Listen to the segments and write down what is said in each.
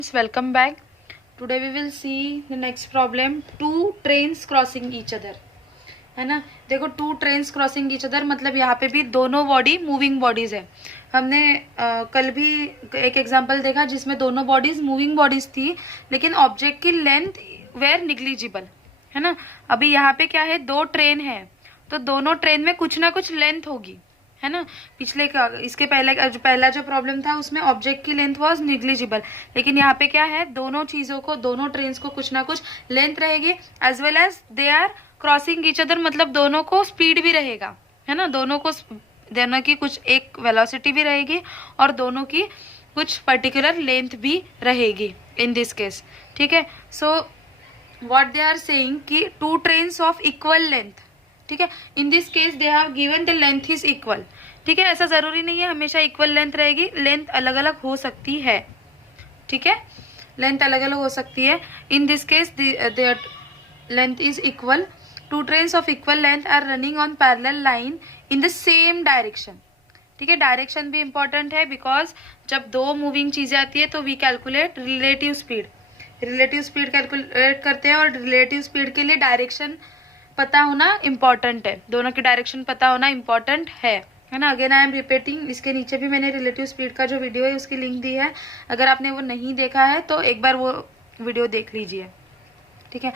Welcome back. Today we will see the next problem. Two trains crossing each other. है ना, देखो two trains crossing each other मतलब यहाँ पे भी दोनों बॉडी मूविंग बॉडीज है. हमने कल भी एक एग्जांपल देखा जिसमें दोनों बॉडीज मूविंग बॉडीज थी लेकिन ऑब्जेक्ट की लेंथ वेर निग्लिजिबल. है ना, अभी यहाँ पे क्या है, दो ट्रेन है तो दोनों ट्रेन में कुछ ना कुछ लेंथ होगी. है ना, पिछले इसके पहला जो प्रॉब्लम था उसमें ऑब्जेक्ट की लेंथ वाज निग्लिजिबल, लेकिन यहाँ पे क्या है, दोनों चीजों को, दोनों ट्रेन्स को कुछ ना कुछ लेंथ रहेगी as well as they are crossing each other मतलब दोनों को स्पीड भी रहेगा. है ना, दोनों की कुछ एक वेलोसिटी भी रहेगी और दोनों की कुछ पर्टिकुलर लेंथ भी रहेगी इन दिस केस. ठीक है, so what they are saying कि two trains of equal length. ठीक है, in this case they have given the length is equal. ठीक है, ऐसा जरूरी नहीं है हमेशा इक्वल लेंथ रहेगी, लेंथ अलग अलग हो सकती है. ठीक है, लेंथ अलग अलग हो सकती है. In this case their length is equal. Two trains of equal length are running on parallel line in the same direction. ठीक है, डायरेक्शन भी इंपॉर्टेंट है बिकॉज जब दो मूविंग चीजें आती है तो we calculate relative speed. Relative speed calculate करते हैं और रिलेटिव स्पीड के लिए डायरेक्शन पता होना इम्पोर्टेंट है, दोनों की डायरेक्शन पता होना इम्पोर्टेंट है. है ना, अगेन आई एम रिपीटिंग, इसके नीचे भी मैंने रिलेटिव स्पीड का जो वीडियो है उसकी लिंक दी है. अगर आपने वो नहीं देखा है तो एक बार वो वीडियो देख लीजिए. ठीक है,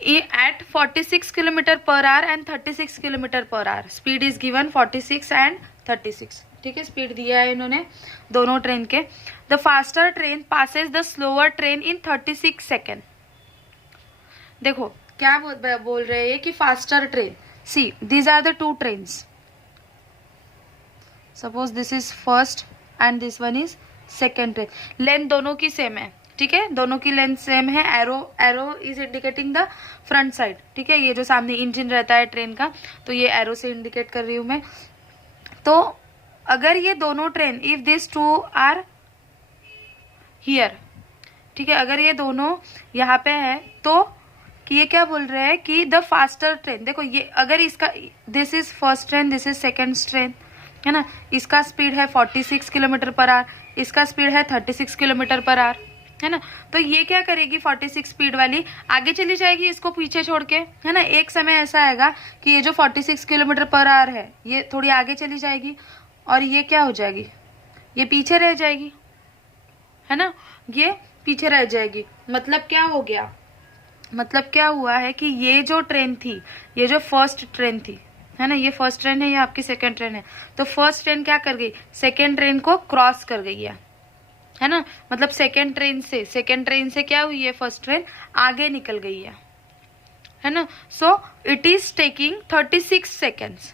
at 46 kilometre per hour and 36 kilometre per hour speed is given 46 and 36. ठीक है, स्पीड दिया है इन्होंने दोनों ट्रेन के. The faster train passes the slower train in 36 second. देखो क्या बोल रहे हैं कि faster train, see these are the two trains. Suppose this is first and this one is second train. Length दोनों की सेम है. ठीक है, दोनों की लेंथ सेम है. Arrow is indicating the front side. ठीक है, ये जो सामने इंजन रहता है ट्रेन का तो ये एरो से इंडिकेट कर रही हूं मैं. तो अगर ये दोनों train, if this two are here, ठीक है, अगर ये दोनों यहाँ पे है तो कि ये क्या बोल रहे हैं कि द फास्टर ट्रेन. देखो ये अगर इसका, this is first train, this is second train. है ना, इसका स्पीड है 46 किलोमीटर पर आवर, इसका स्पीड है 36 किलोमीटर पर आवर. है ना, तो ये क्या करेगी, 46 स्पीड वाली आगे चली जाएगी इसको पीछे छोड़ के. है ना, एक समय ऐसा आएगा कि ये जो 46 किलोमीटर पर आवर है ये थोड़ी आगे चली जाएगी और ये क्या हो जाएगी, ये पीछे रह जाएगी. है ना, ये पीछे रह जाएगी. मतलब क्या हो गया, मतलब क्या हुआ है कि ये जो ट्रेन थी, ये जो फर्स्ट ट्रेन थी, है ना, ये फर्स्ट ट्रेन है, ये आपकी सेकंड ट्रेन है, तो फर्स्ट ट्रेन क्या कर गई, सेकंड ट्रेन को क्रॉस कर गई है ना, मतलब सेकंड ट्रेन से क्या हुई है, फर्स्ट ट्रेन आगे निकल गई है ना. So it is taking 36 seconds.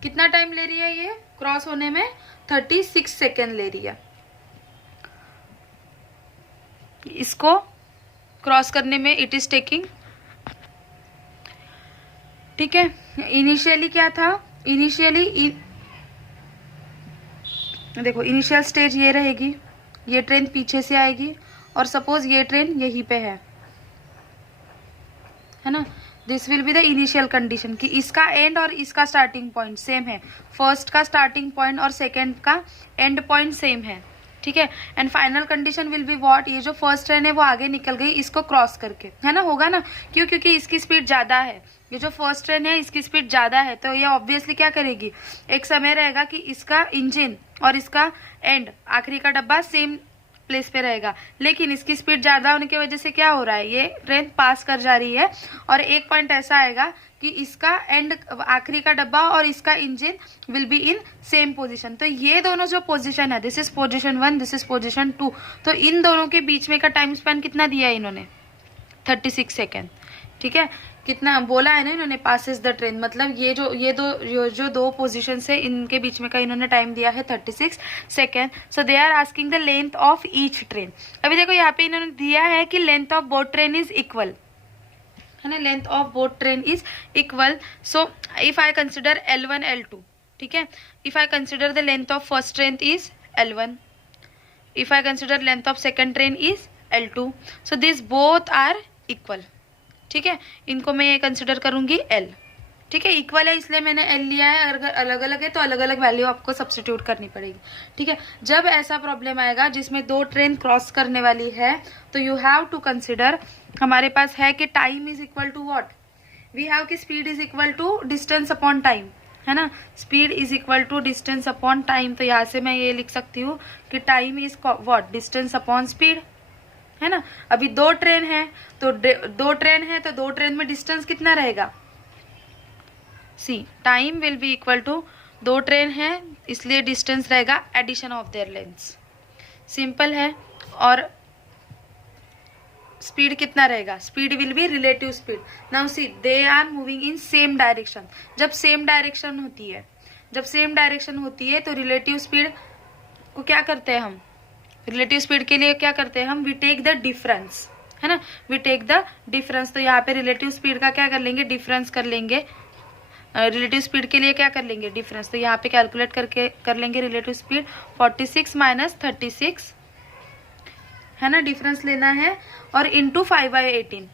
कितना टाइम ले रही है ये क्रॉस होने में, 36 सेकेंड ले रही है इसको क्रॉस करने में. It is taking. ठीक है, इनिशियली क्या था, देखो इनिशियल स्टेज ये रहेगी, ये ट्रेन पीछे से आएगी और सपोज ये ट्रेन यहीं पे है ना, this will be the initial condition कि इसका एंड और इसका स्टार्टिंग पॉइंट सेम है. फर्स्ट का स्टार्टिंग पॉइंट और सेकेंड का एंड पॉइंट सेम है. ठीक है, and final condition will be what, ये जो फर्स्ट ट्रेन है वो आगे निकल गई इसको क्रॉस करके. है ना, होगा ना, क्यों, क्योंकि इसकी स्पीड ज्यादा है. ये जो फर्स्ट ट्रेन है इसकी स्पीड ज्यादा है तो ये ऑब्वियसली क्या करेगी, एक समय रहेगा कि इसका इंजन और इसका एंड आखिरी का डब्बा सेम प्लेस पे रहेगा, लेकिन इसकी स्पीड ज्यादा होने की वजह से क्या हो रहा है, ये ट्रेन पास कर जा रही है और एक पॉइंट ऐसा आएगा कि इसका एंड आखिरी का डब्बा और इसका engine will be in same position. तो ये दोनों जो पोजीशन है, this is position 1, this is position 2, तो इन दोनों के बीच में का टाइम स्पैन कितना दिया है इन्होंने, 36 सेकेंड. ठीक है, कितना बोला है ना इन्होंने, पासेस द ट्रेन, मतलब ये जो दो पोजीशन है इनके बीच में का इन्होंने टाइम दिया है 36 second. So they are asking the length of each train. अभी देखो यहाँ पे इन्होंने दिया है कि length of both train is equal. है ना, length of both train is equal. So if I consider L1 L2, ठीक है, if I consider the length of first train is L1, if I consider length of second train is L2, so this both are equal. ठीक है, इनको मैं ये consider करूंगी L. ठीक है, इक्वल है इसलिए मैंने एल लिया है, अगर अलग अलग है तो अलग अलग वैल्यू आपको सब्स्टिट्यूट करनी पड़ेगी। ठीक है, जब ऐसा प्रॉब्लम आएगा जिसमें दो ट्रेन क्रॉस करने वाली है तो यू हैव टू कंसिडर, हमारे पास है कि time is equal to what, we have कि speed is equal to distance upon time, है ना, speed is equal to distance upon time. तो यहाँ से मैं ये लिख सकती हूँ कि time is what, distance upon speed, है ना। अभी दो ट्रेन है तो दो ट्रेन में डिस्टेंस कितना रहेगा, see time will be equal to, दो ट्रेन है इसलिए डिस्टेंस रहेगा addition of their lengths, simple है। और स्पीड कितना रहेगा, speed will be relative speed. Now see they are moving in same direction, जब सेम डायरेक्शन होती है तो रिलेटिव स्पीड को क्या करते हैं हम, रिलेटिव स्पीड के लिए क्या करते हैं हम, वी टेक द डिफरेंस, है ना, वी टेक द डिफरेंस। तो यहाँ पे रिलेटिव स्पीड का क्या कर लेंगे, डिफरेंस कर लेंगे, रिलेटिव स्पीड के लिए क्या कर लेंगे, डिफरेंस। तो यहाँ पे कैलकुलेट करके कर लेंगे रिलेटिव स्पीड 46 माइनस 36, है ना, डिफरेंस लेना है, और इंटू 5/18,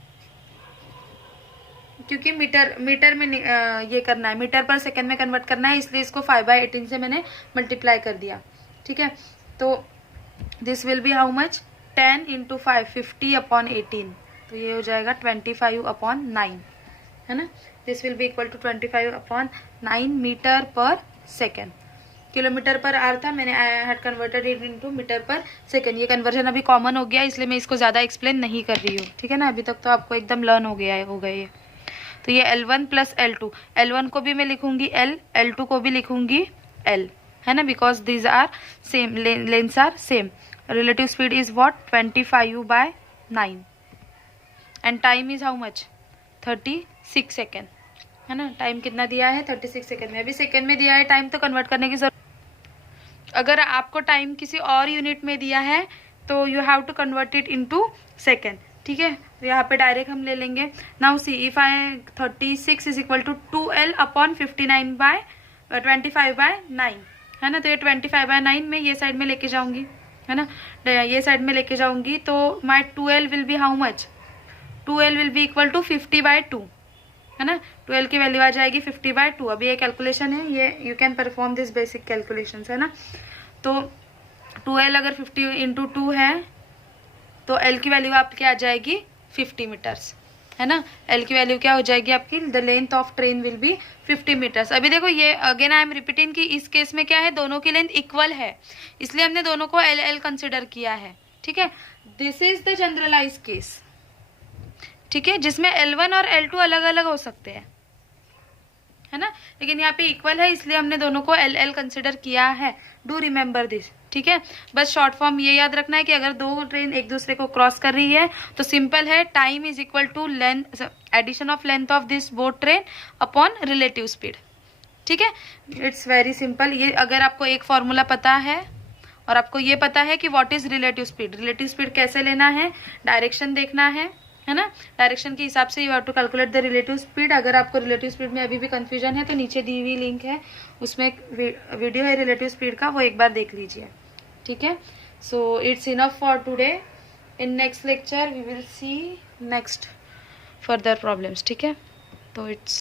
क्योंकि मीटर में ये करना है, मीटर पर सेकेंड में कन्वर्ट करना है, इसलिए इसको 5/18 से मैंने मल्टीप्लाई कर दिया। ठीक है, तो this will be how much, 10 into 5, 50/18, तो ये हो जाएगा 25/9, है ना। This will be equal to 25/9 metre per second. Kilometre per hour था, मैंने I had converted it into metre per second. ये कन्वर्जन अभी कॉमन हो गया इसलिए मैं इसको ज़्यादा एक्सप्लेन नहीं कर रही हूँ, ठीक है ना, अभी तक तो आपको एकदम लर्न हो गया ये। तो ये L1 प्लस L2, L1 को भी मैं लिखूंगी L, L2 को भी लिखूंगी L, है ना, because these are same, lengths are same. Relative speed is what, 25/9, and time is how much, 36 second, है ना। टाइम कितना दिया है, 36 सेकेंड में, अभी सेकेंड में दिया है टाइम, तो कन्वर्ट करने की जरूरत, अगर आपको टाइम किसी और यूनिट में दिया है तो you have to convert it into second. ठीक है, तो यहाँ पे डायरेक्ट हम ले लेंगे। Now see if I 36 is equal to 2L upon 25/9, है ना, तो ये 25/9 में ये साइड में लेके जाऊंगी, है ना, ये साइड में लेके जाऊंगी, तो my 2L will be how much, 2L will be equal to 50/2, है ना, 2L की वैल्यू आ जाएगी 50/2। अभी ये कैलकुलेशन है, ये you can perform this basic calculation, है ना। तो 2L अगर 50 इंटू 2 है तो L की वैल्यू आपकी आ जाएगी 50 मीटर्स, है ना। L की वैल्यू क्या हो जाएगी आपकी, the length of train will be 50 metres. अभी देखो ये अगेन आई एम रिपीटिंग कि इस केस में क्या है, दोनों की लेंथ इक्वल है, इसलिए हमने दोनों को L कंसिडर किया है। ठीक है, this is the generalise case, ठीक है, जिसमें L1 और L2 अलग अलग हो सकते हैं, है ना, लेकिन यहाँ पे इक्वल है इसलिए हमने दोनों को L कंसिडर किया है। डू रिमेम्बर दिस, ठीक है। बस शॉर्ट फॉर्म ये याद रखना है कि अगर दो ट्रेन एक दूसरे को क्रॉस कर रही है तो सिंपल है, time is equal to length, addition of length of this both train upon relative speed. ठीक है, इट्स वेरी सिंपल। ये अगर आपको एक फॉर्मूला पता है और आपको ये पता है कि व्हाट इज रिलेटिव स्पीड कैसे लेना है, डायरेक्शन देखना है ना, डायरेक्शन के हिसाब से you have to calculate the relative speed. अगर आपको रिलेटिव स्पीड में अभी भी कंफ्यूजन है तो नीचे दी हुई लिंक है, उसमें एक वीडियो है रिलेटिव स्पीड का, वो एक बार देख लीजिए। ठीक है, so it's enough for today. In next lecture we will see next further problems. ठीक है, तो इट्स